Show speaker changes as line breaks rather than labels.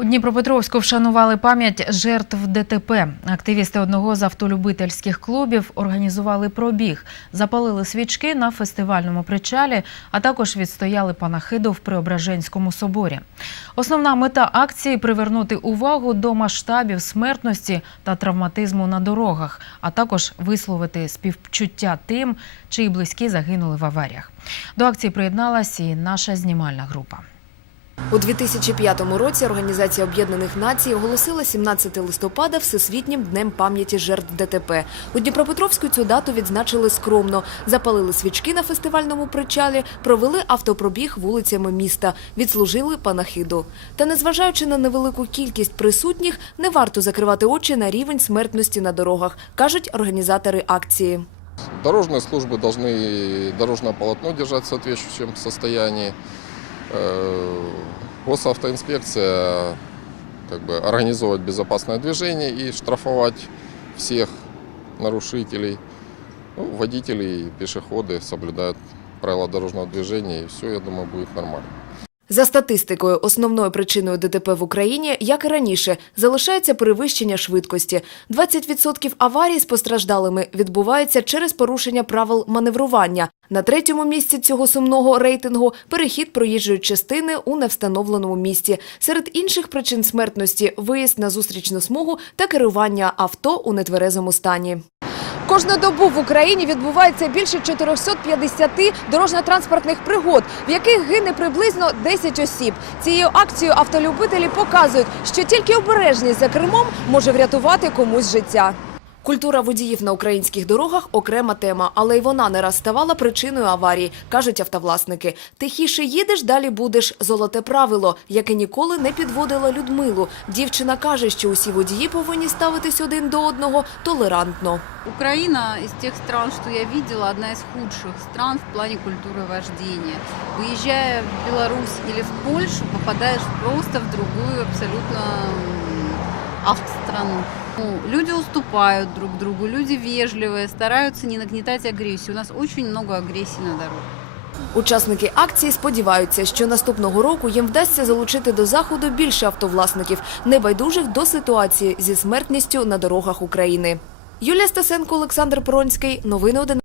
У Дніпропетровську вшанували пам'ять жертв ДТП. Активісти одного з автолюбительських клубів організували пробіг, запалили свічки на фестивальному причалі, а також відстояли панахиду в Преображенському соборі. Основна мета акції привернути увагу до масштабів смертності та травматизму на дорогах, а також висловити співчуття тим, чиї близькі загинули в аваріях. До акції приєдналась і наша знімальна група.
У 2005 році Організація Об'єднаних Націй оголосила 17 листопада Всесвітнім днем пам'яті жертв ДТП. У Дніпропетровську цю дату відзначили скромно. Запалили свічки на фестивальному причалі, провели автопробіг вулицями міста, відслужили панахиду. Та незважаючи на невелику кількість присутніх, не варто закривати очі на рівень смертності на дорогах, кажуть організатори акції.
Дорожные службы должны дорожное полотно держать в соответствующем состоянии. Э, Госавтоинспекция как бы, организовывать безопасное движение и штрафовать всех нарушителей. Ну, водители и пешеходы соблюдают правила дорожного движения, и все, я думаю, будет нормально.
За статистикою, основною причиною ДТП в Україні, як і раніше, залишається перевищення швидкості. 20% аварій з постраждалими відбуваються через порушення правил маневрування. На третьому місці цього сумного рейтингу – перехід проїжджої частини у невстановленому місці. Серед інших причин смертності – виїзд на зустрічну смугу та керування авто у нетверезому стані. Кожну добу в Україні відбувається більше 450 дорожньо-транспортних пригод, в яких гине приблизно 10 осіб. Цією акцією автолюбителі показують, що тільки обережність за кермом може врятувати комусь життя. Культура водіїв на українських дорогах окрема тема, але й вона не раз ставала причиною аварії, кажуть автовласники. Тихіше їдеш, далі будеш золоте правило, яке ніколи не підводила Людмилу. Дівчина каже, що усі водії повинні ставитись один до одного толерантно.
Украина из тех стран, что я видела, одна из худших стран в плане культуры вождения. Выезжая в Беларусь или в Польшу, попадаешь просто в другую абсолютно автострану. Ну, Люди уступают друг другу, люди вежливые, стараются не нагнетать агрессию. У нас очень много агрессии на дорогах.
Учасники акції сподіваються, що наступного року їм вдасться залучити до заходу більше автовласників, небайдужих до ситуації зі смертністю на дорогах України. Юлія Стасенко, Олександр Пронський. Новини 11.